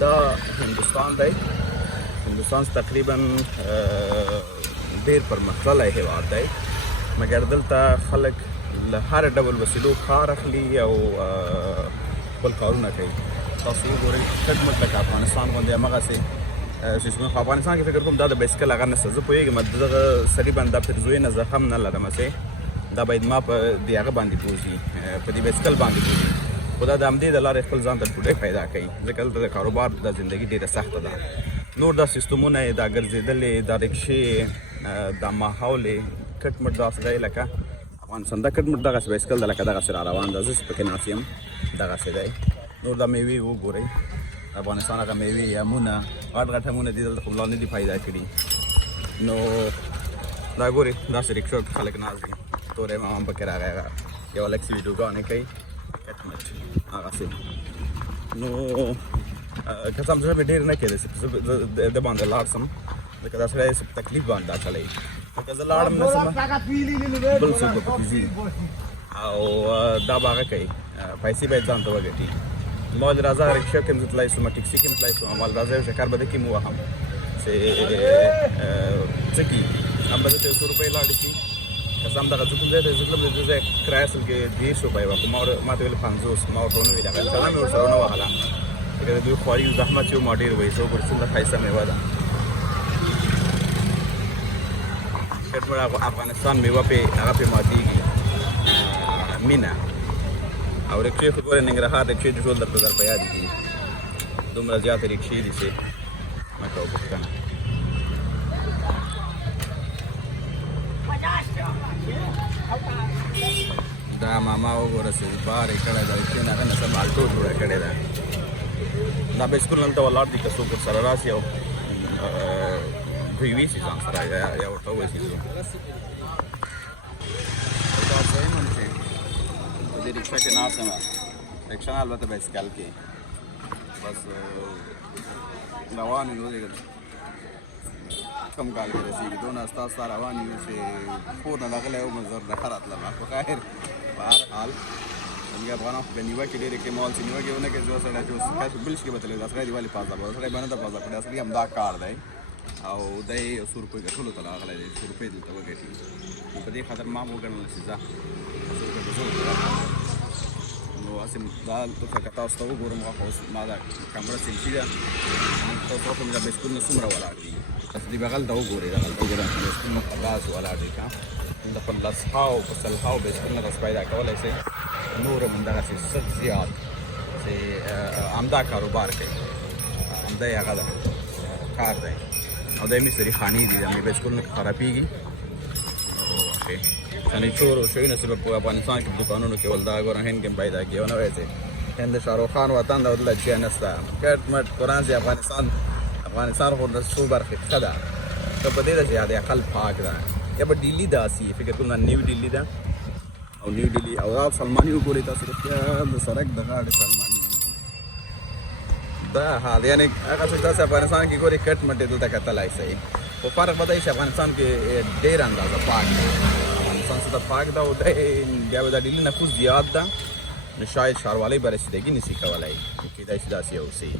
دا هندوستان دی. هندوستان تقریبا ډېر پرمختللی هېواد دی، مګر دلته خلک له هر ډول وسیلو کار اخلي او خپل کارونه کوي. تاسو وګورئ کټ مټ لکه افغانستان غوندې همغسې سیستمونه. خو افغانستان کې فکر کوم دا د بایسکل هغه نشته. زه پوهېږم دغه سړي باندې دا پرزوی نه زه هم نه لرم هسې دا باید ما په دې هغه باندې بوځي، په دې بایسکل باندې بوځي. خو دا د همدې د لارې خپل ځان ته ډوډۍ پیدا کوي، ځکه دلته د کاروبار د زندګي ډېره سخته ده. نور دا سیستمونه یې دا ګرځېدلې دا رکشې دا ماحول یې کټ مټ داسې دی لکه افغانستان. دا کټ مټ دغسې بایسکل ده لکه دغسې را روان ده. زه چې پکې ناست یم دغسې دی. نور دا میوې وګورئ، افغانستان هغه میوې امونه غټ غټ امونه دي، دلته خو لا نه دي پیدا کړي. نو دا ګورئ داسې رکشو کې خلک ناست دي، تورې ماما هم پکې راغی، هغه یو هلک چې ویډیوګانې کوي کټ مټ هغسې. نو که څه هم زړه مې ډېر نه کېده چې زه د باندې لاړ شم، ځکه دا سړی په تکلیف باندې دا چلوي. که زه لاړم نه شم بل څوک به پکې ځي او دا به هغه کوي، پیسې باید ځان ته وګټي. ما ویل راځه رکشا کې هم زه تللی شوم، ټکسي کې هم تللی شوم، ما ویل راځه یو چکر به ده کې هم ووهم چې څه کېږي. هم به دلته 100 روپۍ لاړې شي. که څه هم دغه زه کوم ځای ته زه تلم د دې ځای کرایه اصل کې 30 روپۍ وه، خو ما ته ویل 50. ما ورته ونه ویل، هغه چله مې ورسره ونه وهله، ځکه د دوی خواري زحمت چې و ما ډېر وایي. څه وګورئ څومره ښایسته میوه ده. افغانستان میوه پې هغه پې ماتېږي، مینه. او رکشې خو ګورئ ننګرهار رکشې چې ټول درته په یاد دي، دومره زیاتې رکشې دي چې مه کوه پوښتنه. دا ماما وګوره چې بار یې کړی ده، رکشې نه هغه نه څه مالټو جوړه کړې ده. دا بایسکلونه هلته ولاړ دي، که څوک ورسره راسي او دوی ویسي ځان سره یا ورته ووایسي ځو. تاسو وایم چې په دې رکشا کې ناست یم، رکشا نه البته بایسکل کې بس روان یو کم کال کې رسېږي. دونه ستاسو ته روان یو چې کور نه راغلی یو منظر د ښه راتلم. خو خیر په هر حال زموږ افغانان خو په نیوه کې ډېرې کمال چې نیوه کې ونه کړي زه سړی چې کاسې بل شي کې به تللی دا سړی دې ولې پازه کړو، سړی به نه ده پازه کړی، اصلي همدا کار دی او دی 100 روپۍ ګټلو ته راغلی دی، 100 روپۍ دلته وګټي. نو په دې خاطر ما وګڼله چې ځه 100 روپۍ به زه ورته راکړم. نو هسې دا دلته که تاسو ته وګورم اوس ما دا کامره سیلفي ده، تاسو ته مې دا بایسکلونه څومره ولاړ دي. تاسو دې بغل ته وګورئ، دغلته وګورئ بایسکلونه په داسې ولاړ دي که د په لسهاو په سلهاو بایسکلونه تاسو پیدا کولی شئ. نور هم همدغسې سل زیات چې همدا کاروبار کوي، همدا یې هغه ده کار دی او دا یې مستري خانې دي، د همدې بایسکلونه کې خرابېږي. فرنیچر او شیونه چې په افغانستان کې په دوکانونو کې ول دا ګوره هند کې هم پیدا کېږي. یو نوی دی هند د شاهرخ خان وطن ده، دلته شی نشته. کټ مټ قرآن چې افغانستان خو د څو برخې ښه ده، ښه په دې ده چې حد اقل پاک ده. یا به ډیلي داسې فکر کوم دا نیو ډیلي ده او نیو ډیلي او دا سلماني وګورئ تاسو رښتیا د سړک د غاړې سلماني دا حال. یعنې هغه څه تاسو افغانستان کې ګورئ کټ مټ یې دلته کتلی شئ، خو فرق به دا چې افغانستان کې ډېر اندازه پاک ده. افغانستان څه ته پاک ده او بیا به دا ډیلي نفوس زیات ده، نو شاید ښاروالۍ به رسیدګي نشي کولی، کېدای شي داسې اوسي.